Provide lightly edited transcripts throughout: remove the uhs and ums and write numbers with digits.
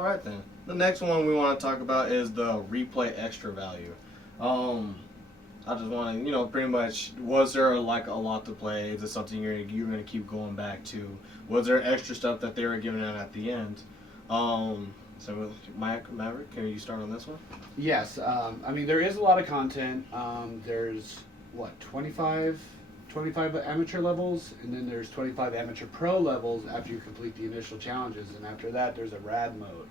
All right then. The next one we want to talk about is the replay extra value. I just want to, pretty much, was there like a lot to play? Is it something you're gonna keep going back to? Was there extra stuff that they were giving out at the end? So, Maverick, can you start on this one? Yes. I mean, there is a lot of content. There's, 25 amateur levels, and then there's 25 amateur pro levels after you complete the initial challenges. And after that, there's a rad mode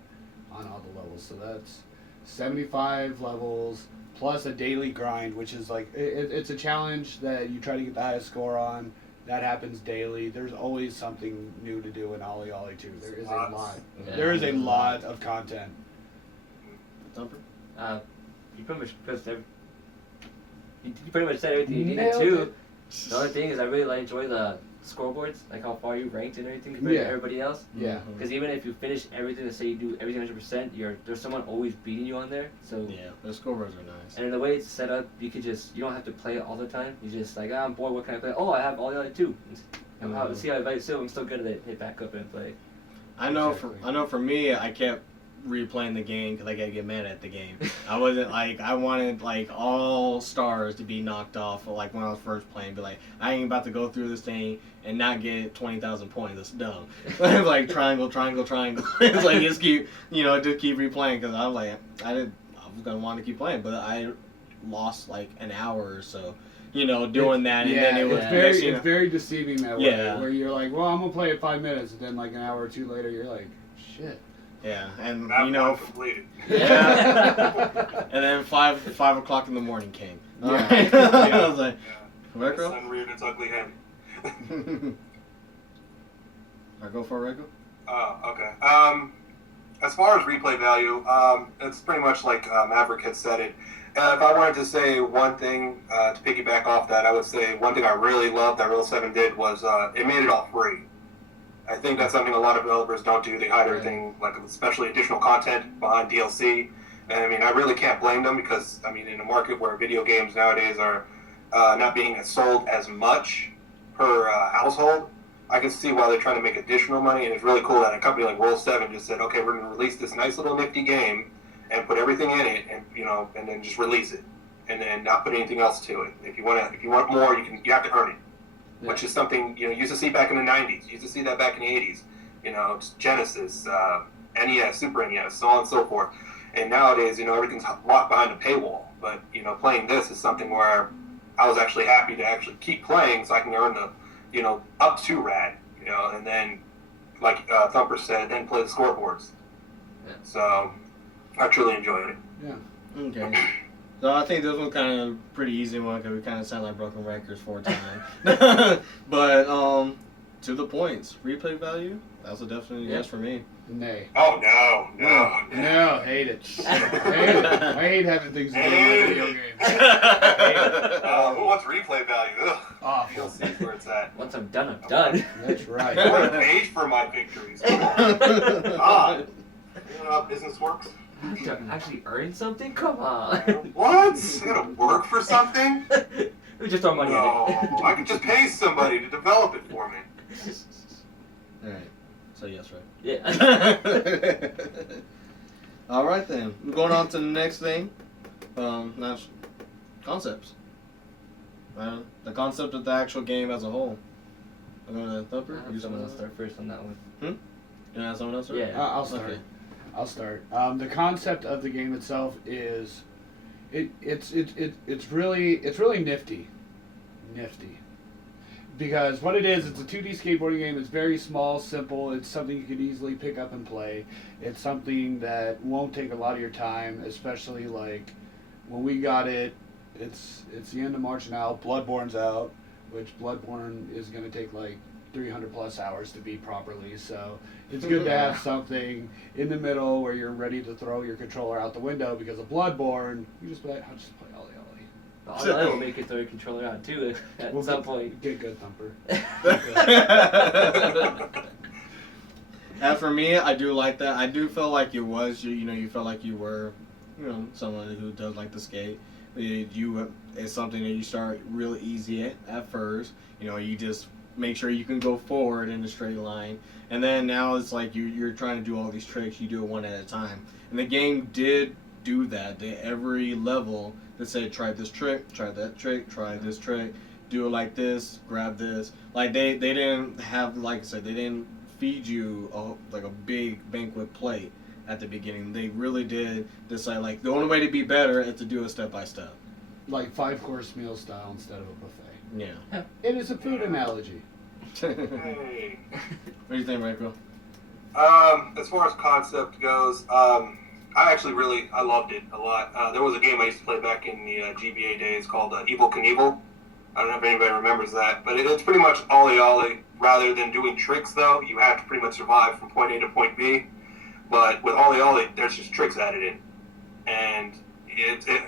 on all the levels. So that's 75 levels plus a daily grind, which is like, it's a challenge that you try to get the highest score on. That happens daily. There's always something new to do in OliOli2. There is a lot. Yeah. There is a lot of content. Thumper? You pretty much said everything you needed Nailed to. it. The only thing is I really enjoy the scoreboards, like how far you ranked and everything compared to everybody else. Yeah. Because even if you finish everything, let's say you do everything 100%, there's someone always beating you on there. So Yeah, the scoreboards are nice. And in the way it's set up, you don't have to play it all the time. You just like, I'm bored, what can I play? Oh, I have OliOli2. See how I'm still good at it. Hit back up and play. I know for me, I kept replaying the game because I gotta get mad at the game. I wanted like all stars to be knocked off. Like when I was first playing, be like, I ain't about to go through this thing and not get 20,000 points. That's dumb. It's like triangle. It's like just keep replaying because I was like, I was gonna want to keep playing, but I lost like an hour or so. Doing that, and then it was it's very deceiving that way. Yeah. Where you're like, well, I'm gonna play it 5 minutes, and then like an hour or two later, you're like, shit. Yeah, and completed. Yeah. And then 5 o'clock in the morning came. Yeah. I was like, The Reco? sun reared its ugly head. I go for Reco? Okay. As far as replay value, it's pretty much like Maverick had said it. If I wanted to say one thing to piggyback off that, I would say one thing I really loved that Real 7 did was it made it all free. I think that's something a lot of developers don't do. They hide everything, like especially additional content behind DLC. And I mean, I really can't blame them because, I mean, in a market where video games nowadays are not being sold as much per household, I can see why they're trying to make additional money. And it's really cool that a company like Roll 7 just said, okay, we're going to release this nice little nifty game and put everything in it, and and then just release it, and then not put anything else to it. If you want more, you have to earn it. Yeah. Which is something you used to see back in the 90s. You used to see that back in the 80s. Genesis, NES, Super NES, so on and so forth. And nowadays, everything's locked behind a paywall. But playing this is something where I was actually happy to actually keep playing, so I can earn the up to rad. And then like Thumper said, then play the scoreboards. Yeah. So I truly enjoyed it. Yeah. Okay. So I think this one's kind of pretty easy one because we kind of sound like broken records 4 times. But to the points, replay value, that's a definite yes for me. Nay. Oh no. No, hate it. Hate it. I hate having things to do with video games. Who wants replay value? Ugh. Awful. You'll see where it's at. Once I'm done, I'm done. That's right. I paid for my victories. Come on. God. You know how business works? To actually earn something? Come on. What? You gotta work for something? We just throw money No, at it. I could just pay somebody to develop it for me. Alright. So yes, right? Yeah. Alright then. Going on to the next thing. That's concepts. The concept of the actual game as a whole. I'm gonna Thumper. Someone else start first on that one. You wanna have someone else start? Yeah. I'll start. Okay. I'll start. The concept of the game itself is, it's really nifty, because what it is, it's a 2D skateboarding game. It's very small, simple. It's something you can easily pick up and play. It's something that won't take a lot of your time, especially like when we got it. It's the end of March now. Bloodborne's out, which Bloodborne is going to take like 300 plus hours to beat properly, so it's good to have something in the middle where you're ready to throw your controller out the window because of Bloodborne. You just play, I'll just play OliOli. But OliOli will make you throw your controller out too at some point. Get good, Thumper. And for me, I do like that. I do feel like it was, you felt like you were, someone who does like to skate. It's something that you start real easy at first. You just make sure you can go forward in a straight line. And then now it's like you're trying to do all these tricks. You do it one at a time. And the game did do that. Every level that said try this trick, try that trick, try this trick, do it like this, grab this. Like they didn't have, like I said, they didn't feed you like a big banquet plate at the beginning. They really did decide like the only way to be better is to do it step by step. Like 5-course meal style instead of a buffet. Yeah. It is a food analogy. What Hey. do you think, Michael? As far as concept goes, I loved it a lot. There was a game I used to play back in the GBA days called Evil Knievel. I don't know if anybody remembers that, but it's pretty much OliOli. Rather than doing tricks, though, you have to pretty much survive from point A to point B. But with OliOli, there's just tricks added in. And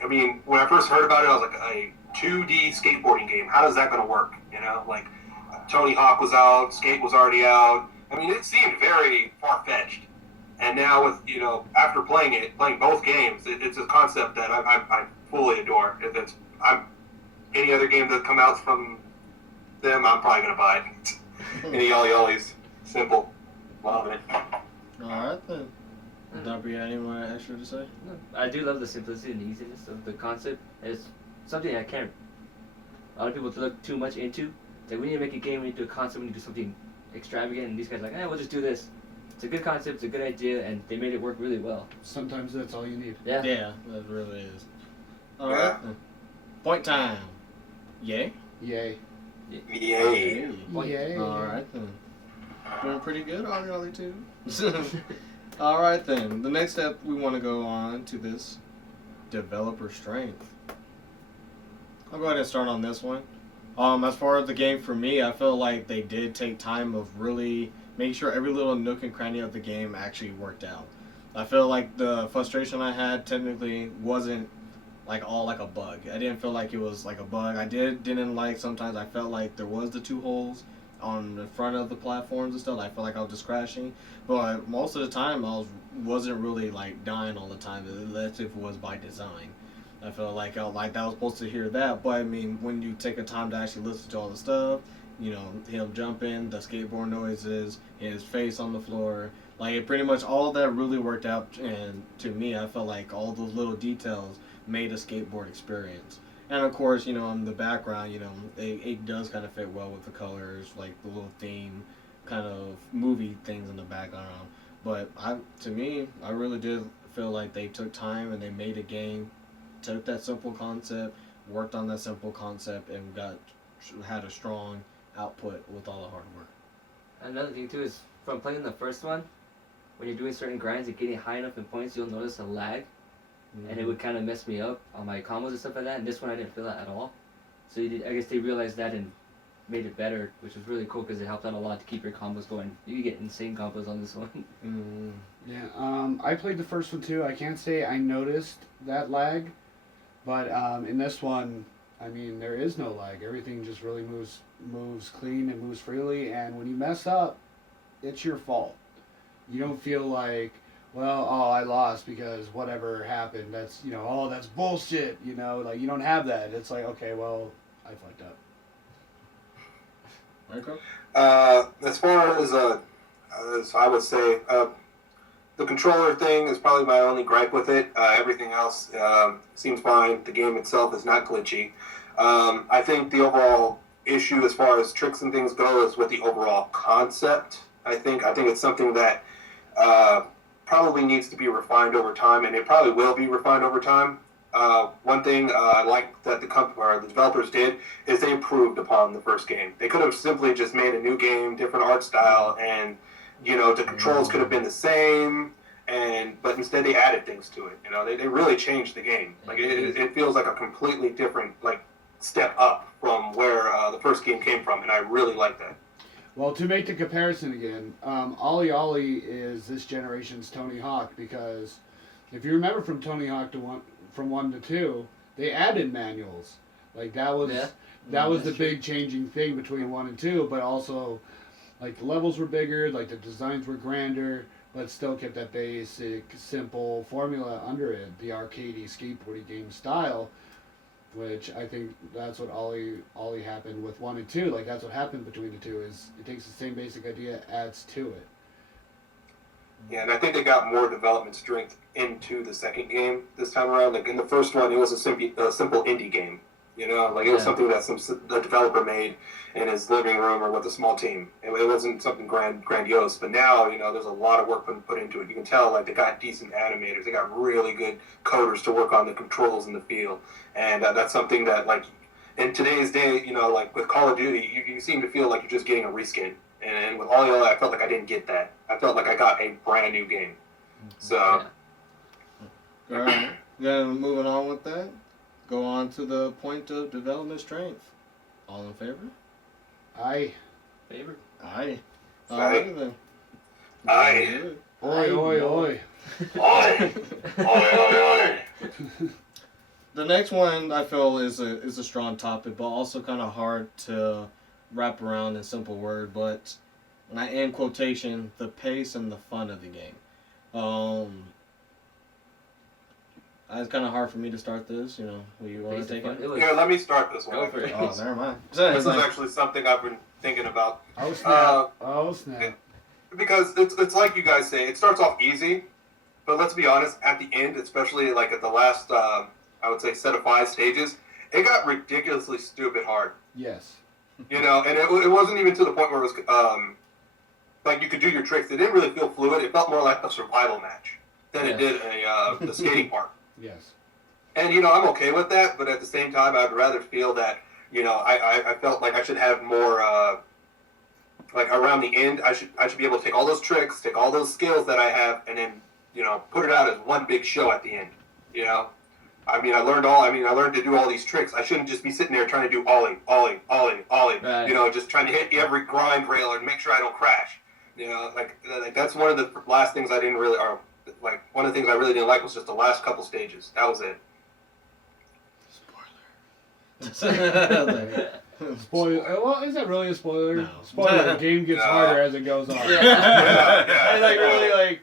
I mean, when I first heard about it, I was like, a 2D skateboarding game. How is that going to work? You know, like Tony Hawk was out, Skate was already out. I mean, it seemed very far-fetched. And now with, after playing both games, it's a concept that I fully adore. Any other game that come out from them, I'm probably going to buy it. Any OliOlis. Simple. Love it. Alright then. Don't be any more extra to say? I do love the simplicity and easiness of the concept. It's something I can't. A lot of people look too much into. Like, we need to make a game, we need to do a concept, we need to do something extravagant, and these guys are like, we'll just do this. It's a good concept, it's a good idea, and they made it work really well. Sometimes that's all you need. Yeah. Yeah, that really is. Alright then. Point time. Yay? Yay. Yay. Yay. Alright then. Doing pretty good, OliOli2. Alright then. The next step, we want to go on to this developer strength. I'll go ahead and start on this one. As far as the game for me, I feel like they did take time of really making sure every little nook and cranny of the game actually worked out. I feel like the frustration I had technically wasn't like all like a bug. I didn't feel like it was like a bug. I didn't like sometimes I felt like there was the 2 holes on the front of the platforms and stuff. I felt like I was just crashing. But most of the time wasn't really like dying all the time. That's if it was by design. I felt like I was supposed to hear that, but I mean, when you take a time to actually listen to all the stuff, him jumping, the skateboard noises, his face on the floor, like it pretty much all that really worked out. And to me, I felt like all those little details made a skateboard experience. And of course, in the background, it does kind of fit well with the colors, like the little theme, kind of movie things in the background. But to me, I really did feel like they took time and they made a game. Took that simple concept, worked on that simple concept, and had a strong output with all the hard work. Another thing too is from playing the first one, when you're doing certain grinds and getting high enough in points, you'll notice a lag, and it would kind of mess me up on my combos and stuff like that. And this one I didn't feel that at all. So I guess they realized that and made it better, which was really cool because it helped out a lot to keep your combos going. You can get insane combos on this one. Yeah. I played the first one too. I can't say I noticed that lag. But in this one, I mean, there is no lag. Everything just really moves clean and moves freely. And when you mess up, it's your fault. You don't feel like, well, I lost because whatever happened. That's, that's bullshit. Like you don't have that. It's like, okay, well, I fucked up. Michael? As far as I would say, the controller thing is probably my only gripe with it. Everything else seems fine. The game itself is not glitchy. I think the overall issue as far as tricks and things go is with the overall concept. I think it's something that probably needs to be refined over time, and it probably will be refined over time. One thing I like that the developers did is they improved upon the first game. They could have simply just made a new game, different art style, and the controls could have been the same, but instead they added things to it. They really changed the game. Like it feels like a completely different step up from where the first game came from, and I really like that. Well, to make the comparison again, OliOli is this generation's Tony Hawk, because if you remember from Tony Hawk from 1 to 2, they added manuals. Like that was the big changing thing between 1 and 2, but also like the levels were bigger, like the designs were grander, but still kept that basic, simple formula under it, the arcadey skateboarding game style. which I think that's what Ollie happened with 1 and 2. Like that's what happened between the two is it takes the same basic idea, adds to it. Yeah, and I think they got more development strength into the second game this time around. Like in the first one, it was a simple indie game. You know, like it was something that the developer made in his living room or with a small team. It wasn't something grandiose. But now, you know, there's a lot of work put into it. You can tell, like, they got decent animators. They got really good coders to work on the controls in the field. And that's something that, like, in today's day, you know, like with Call of Duty, you seem to feel like you're just getting a reskin. And with OliOli, I felt like I didn't get that. I felt like I got a brand new game. So. All right. Then moving on with that. Go on to the point of development strength. All in favor? Aye. Favorite? Aye. Aye. Alright then. Aye. Oi, oi, oi. Oi! Oi, oi, oi! The next one I feel is a strong topic, but also kind of hard to wrap around in simple word. But and I end quotation: the pace and the fun of the game. It's kind of hard for me to start this. You know, you want to take it? Here, let me start this one. Go for it. Oh, never mind. This is actually something I've been thinking about. Oh snap! Oh snap! Because it's like you guys say, it starts off easy, but let's be honest, at the end, especially like at the last, I would say, set of 5 stages, it got ridiculously stupid hard. Yes. You know, and it wasn't even to the point where it was, like you could do your tricks. It didn't really feel fluid. It felt more like a survival match than it did the skating part. Yes. And, you know, I'm okay with that, but at the same time, I'd rather feel that, you know, I felt like I should have more, like around the end, I should be able to take all those tricks, take all those skills that I have, and then, you know, put it out as one big show at the end, you know? I mean, I learned to do all these tricks. I shouldn't just be sitting there trying to do ollie, right. you know, just trying to hit every grind rail and make sure I don't crash. You know, like that's one of the last things I didn't really, or like one of the things I really didn't like was just the last couple stages. That was it. Spoiler. Spoiler. Well, is that really a spoiler? No. Spoiler. The game gets harder as it goes on. Yeah. And like really like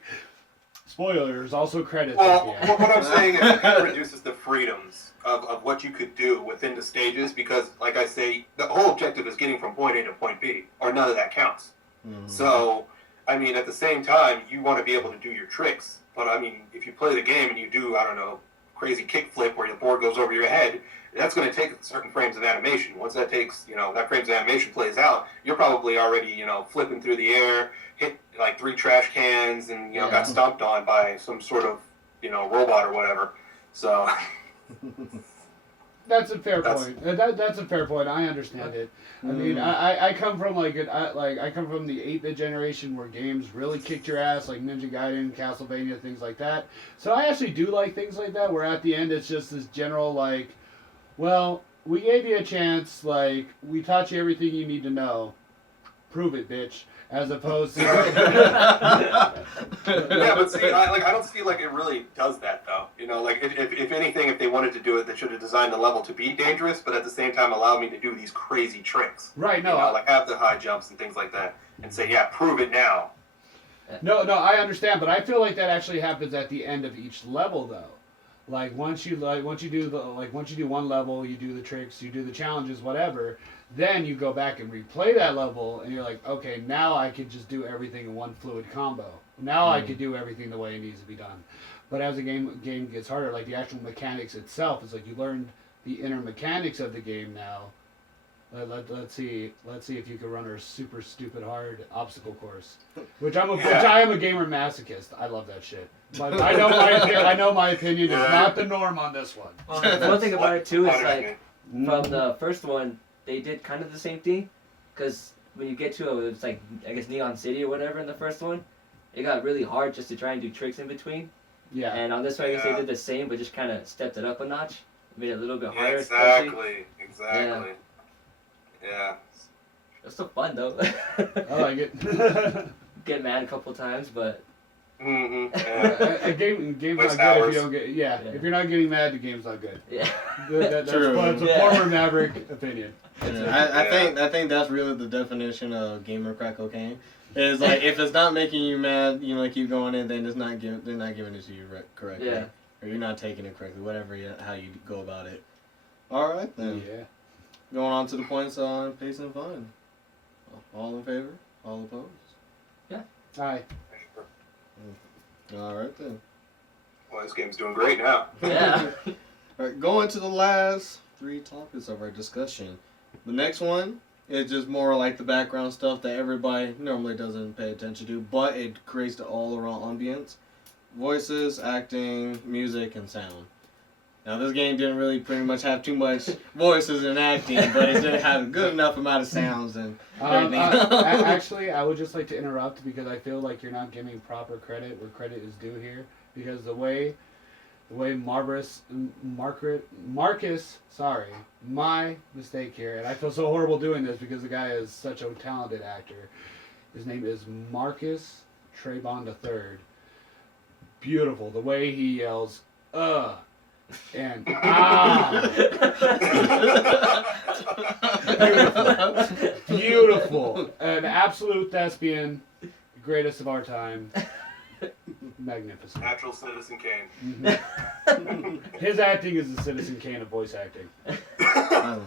spoilers. Also credits. Well, what I'm saying is it kind of reduces the freedoms of what you could do within the stages because, like I say, the whole objective is getting from point A to point B, or none of that counts. Mm-hmm. So, I mean, at the same time, you want to be able to do your tricks. But, I mean, if you play the game and you do, I don't know, crazy kickflip where the board goes over your head, that's going to take certain frames of animation. Once that takes, you know, that frames of animation plays out, you're probably already, you know, flipping through the air, hit like 3 trash cans, and, you know, got stomped on by some sort of, you know, robot or whatever. So... That's a fair point. That's a fair point. I understand it. I mean, I come from I come from the 8-bit generation where games really kicked your ass, like Ninja Gaiden, Castlevania, things like that. So I actually do like things like that, where at the end it's just this general like, well, we gave you a chance, like we taught you everything you need to know. Prove it, bitch. As opposed to yeah, but see, I don't see like it really does that though. You know, like if anything, if they wanted to do it, they should have designed the level to be dangerous, but at the same time allow me to do these crazy tricks. Right? No, you know, like have the high jumps and things like that, and say, yeah, prove it now. No, I understand, but I feel like that actually happens at the end of each level though. Like once you do one level, you do the tricks, you do the challenges, whatever. Then you go back and replay that level, and you're like, okay, now I can just do everything in one fluid combo. Now I can do everything the way it needs to be done. But as the game gets harder, like the actual mechanics itself, is like you learned the inner mechanics of the game now. Let's see if you can run a super stupid hard obstacle course, which I am a gamer masochist. I love that shit. But I know my opinion is not the norm on this one. Well, one thing about it too is like from the first one, they did kind of the same thing, because when you get to it's like I guess Neon City or whatever in the first one, it got really hard just to try and do tricks in between. Yeah. And on this one, I guess they did the same, but just kind of stepped it up a notch, made it a little bit harder. Exactly. Yeah. It's still fun though. I like it. Get mad a couple times, but. A game's not good if you don't get. Yeah, if you're not getting mad, the game's not good. Yeah. That's a former Maverick opinion. I think that's really the definition of gamer crack cocaine. Is like if it's not making you mad, you know, keep going in, then they're not giving it to you correctly, or you're not taking it correctly, how you go about it. All right then. Yeah. Going on to the points on pace and fun. All in favor? All opposed? Aye. All right then. Well, this game's doing great now. Yeah. All right, going to the last 3 topics of our discussion. The next one is just more like the background stuff that everybody normally doesn't pay attention to, but it creates the all-around ambience. Voices, acting, music, and sound. Now, this game didn't really pretty much have too much voices and acting, but it did have a good enough amount of sounds and everything. Actually, I would just like to interrupt because I feel like you're not giving proper credit where credit is due here. Because the way Marcus, sorry, my mistake here, and I feel so horrible doing this because the guy is such a talented actor. His name is Marcus Trayvon III. Beautiful. The way he yells, and beautiful, an absolute thespian, greatest of our time, magnificent. Natural Citizen Kane. Mm-hmm. His acting is the Citizen Kane of voice acting. I'm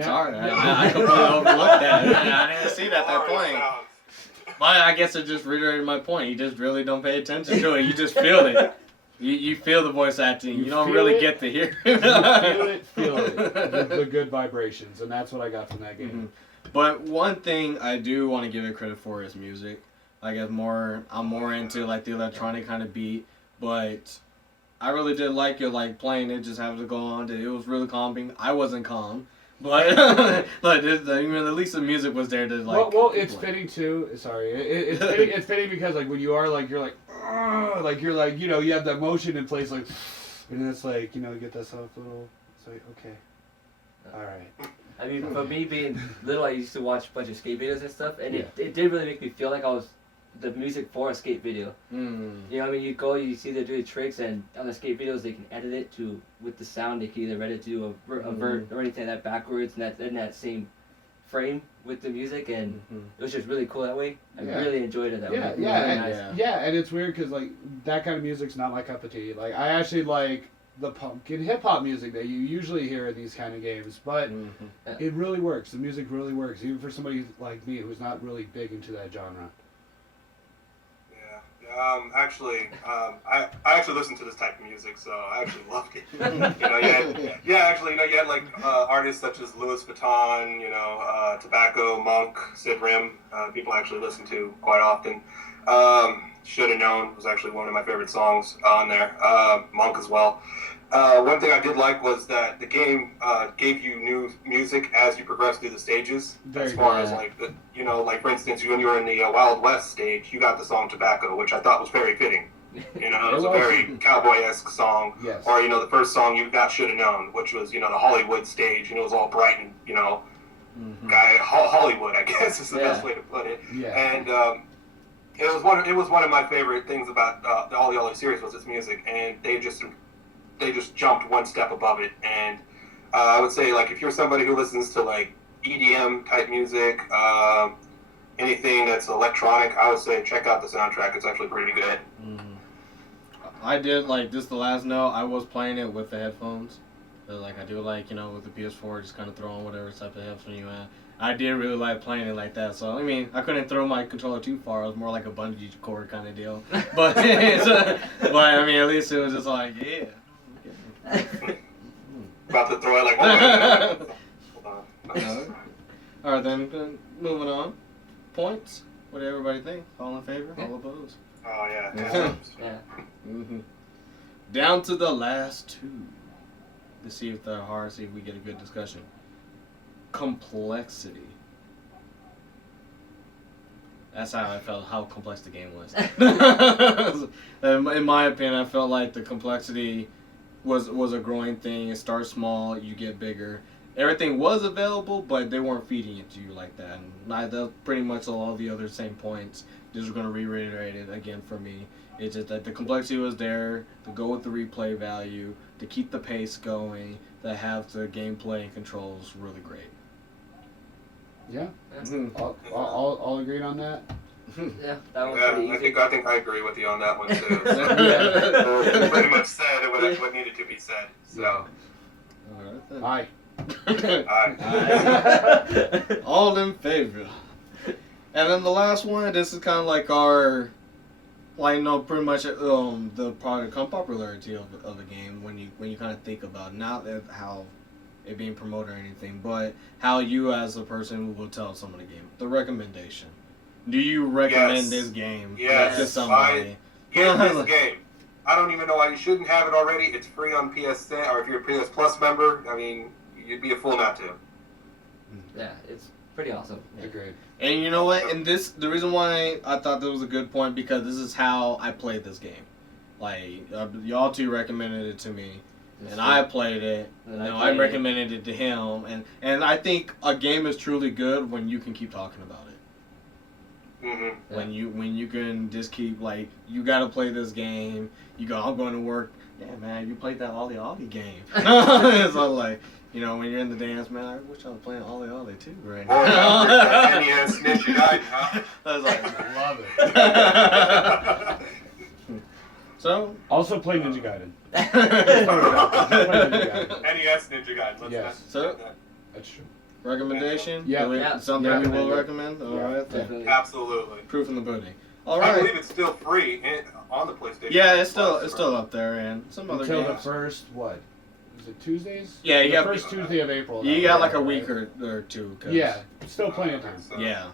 sorry. I completely overlooked that. I didn't see that at that point. But I guess it just reiterated my point. You just really don't pay attention to it. You just feel it. You feel the voice acting. You don't really get to hear it. Feel it. The good vibrations. And that's what I got from that game. Mm-hmm. But one thing I do want to give it credit for is music. Like I'm more into like the electronic kind of beat, but I really did like it. Like playing it, just having to go on. It was really calming. I wasn't calm, but but at least the music was there to like. Well, it's fitting too. Sorry, it's fitting because like when you are like you're like you have that motion in place like, and it's like you get that soft little. It's like okay, all right. I mean, for me being little, I used to watch a bunch of skate videos and stuff, and it did really make me feel like I was the music for a skate video. Mm. You know what I mean? You go, you see them doing tricks, and on the skate videos, they can edit it to, with the sound, they can either edit it to a vert or anything like that backwards, and in that same frame with the music, and it was just really cool that way. I really enjoyed it that way. And it's weird because, like, that kind of music's not my cup of tea. Like, I actually like the pumpkin hip-hop music that you usually hear in these kind of games, but it really works. The music really works, even for somebody like me who's not really big into that genre. I actually listened to this type of music, so I actually loved it. You had like artists such as Louis Vuitton, Tobacco, Monk, Sid Rim, people I actually listen to quite often. Should Have Known was actually one of my favorite songs on there. Monk as well. One thing I did like was that the game gave you new music as you progress through the stages. As far as like like for instance, when you were in the Wild West stage, you got the song "Tobacco," which I thought was very fitting. It was a very cowboy-esque song. Yes. Or the first song you got "Should Have Known," which was the Hollywood stage, and it was all bright and Hollywood, I guess is the best way to put it. Yeah. And it was one of my favorite things about the OliOli series was its music, and they just jumped one step above it. And I would say, like, if you're somebody who listens to like EDM type music, anything that's electronic, I would say check out the soundtrack. It's actually pretty good. I did like this. The last note, I was playing it with the headphones. But, like I do like with the PS4, just kind of throw on whatever type of headphones you have. I did really like playing it like that. So I mean, I couldn't throw my controller too far. It was more like a bungee cord kind of deal. But but I mean, at least it was just like About to throw it like, hold on. All right, then moving on. Points. What do everybody think? All in favor? All opposed? Oh yeah. Down to the last 2. To see if they're hard. See if we get a good discussion. Complexity. That's how I felt. How complex the game was. In my opinion, I felt like the complexity was a growing thing. It starts small, you get bigger. Everything was available, but they weren't feeding it to you like that. And pretty much all the other same points. Just going to reiterate it again for me. It's just that the complexity was there to go with the replay value, to keep the pace going, to have the gameplay and controls really great. Yeah. All agreed on that. Yeah, that was pretty easy. I think I agree with you on that one too. So, pretty much said what needed to be said. So Alright then. Aye. Aye. All in favor. And then the last one, this is kind of like our, like, you know, pretty much the product popularity of the game when you kind of think about it. Not that how it being promoted or anything, but how you as a person will tell someone the game. The recommendation. Do you recommend Yes. this game Yes. to somebody? Get this game. I don't even know why you shouldn't have it already. It's free on PSN, or if you're a PS Plus member, I mean, you'd be a fool not to. Yeah, it's pretty awesome. Agreed. And you know what? And the reason why I thought that was a good point, because this is how I played this game. Like, y'all two recommended it to me, and I played it. And I recommended it to him, and I think a game is truly good when you can keep talking about it. Mm-hmm. When you can just keep, like, you gotta play this game. You go, I'm going to work. Yeah, man, you played that OliOli game. So like, you know, when you're in the dance, man, I wish I was playing OliOli2 right Or now. NES Ninja Gaiden, huh? I was like, Love it. so. Also play Ninja Gaiden. NES Ninja Gaiden. Let's Yes. So- That's true. Recommendation? Yeah. Yeah. Something Yeah. we will recommend? All Yeah. right. Definitely. Absolutely. Proof in the pudding. All I right. believe it's still free on the PlayStation. Yeah, it's Plus, still up there, and some other Until the games. first, what? Is it Tuesdays? Yeah, you the got- first Tuesday of April. You that got way, like a right? week or two. 'Cause- Yeah, still plenty of time. So- Yeah.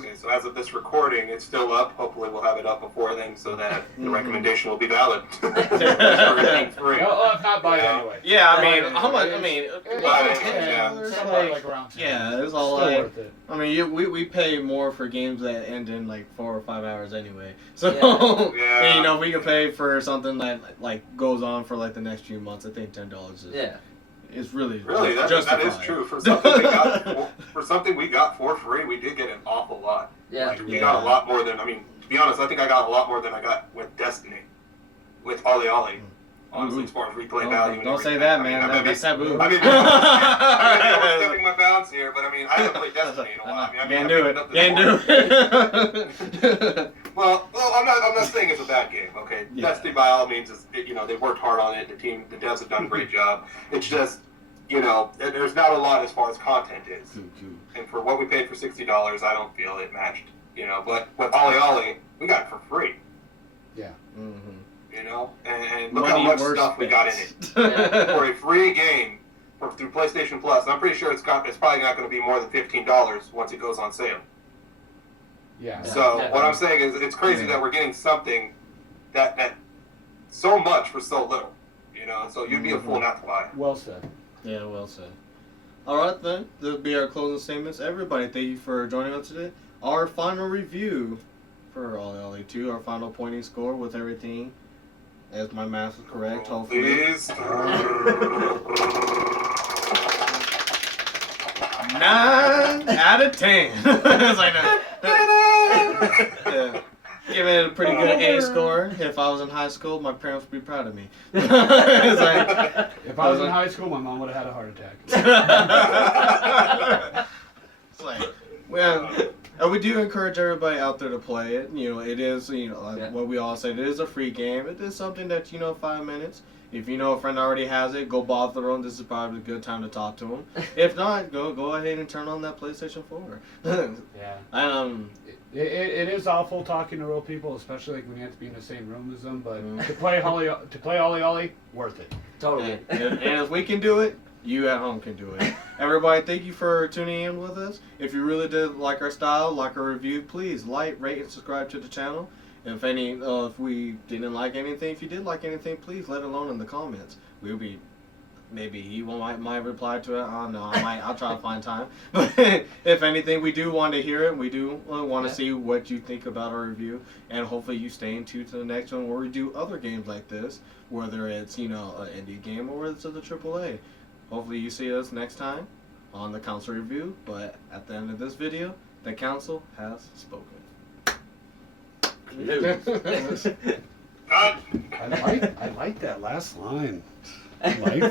Okay, so as of this recording, it's still up. Hopefully, we'll have it up before then, so that the Mhm. recommendation will be valid. For it being free. Well, if not by it Yeah. anyway. Yeah, I mean, Buy it how much? I anyway. mean, It's Buy like it, 10, yeah. somewhere like around 10. yeah, it's all Still like. worth it. I mean, we pay more for games that end in like 4 or 5 hours anyway. So, Yeah. and, you know, we can pay for something that like goes on for like the next few months. I think $10 is really Really, that justified. is true. For something we got for free, we did get an awful lot. Yeah. Like, we got a lot more than. I mean, to be honest, I think I got a lot more than I got with Destiny, with OliOli. Honestly, as far as replay value. and Don't say everything. that, I mean, man. I mean, That's taboo. I mean, I'm overstepping my bounds here, but I mean, I haven't played Destiny in a while. I mean, Can't I've do picked it. up this Can't do it. Well, I'm not saying it's a bad game. Okay, Yeah. Destiny by all means is, you know, they worked hard on it. The devs have done a great job. It's just, you know, there's not a lot as far as content is, and for what we paid for $60, I don't feel it matched. You know, but with OliOli, we got it for free. Yeah. Mhm. You know, and look Money how much worth stuff we got in it spent. for a free game through PlayStation Plus. I'm pretty sure it's probably not going to be more than $15 once it goes on sale. Yeah. So Yeah. what I'm saying is, it's crazy that we're getting something that so much for so little. You know, so you'd be a fool not to buy it. Well said. Yeah, well said. All right, then. That'll be our closing statements. Everybody, thank you for joining us today. Our final review for OliOli2, our final pointing score with everything, as my math is correct, hopefully. Please. 9 out of 10. It's like yeah. Giving it a pretty good A score. If I was in high school, my parents would be proud of me. It's like, If I was in high school, my mom would have had a heart attack. it's like, well, and we do encourage everybody out there to play it. You know, it is, you know, like what we all said, it is a free game. It is something that, you know, 5 minutes. If you know a friend already has it, go bother them. This is probably a good time to talk to them. If not, go ahead and turn on that PlayStation 4. Yeah. It is awful talking to real people, especially like when you have to be in the same room as them. But to play OliOli, worth it. Totally. And if we can do it, you at home can do it. Everybody, thank you for tuning in with us. If you really did like our style, like our review, please like, rate, and subscribe to the channel. If if we didn't like anything, if you did like anything, please let it alone in the comments. We'll be, maybe he might reply to it. I don't know. I'll try to find time. But if anything, we do want to hear it. We do want to see what you think about our review, and hopefully you stay in tune to the next one where we do other games like this, whether it's, you know, an indie game or whether it's a AAA. Hopefully you see us next time on the Council Review. But at the end of this video, the Council has spoken. Cut. I like that last line. Life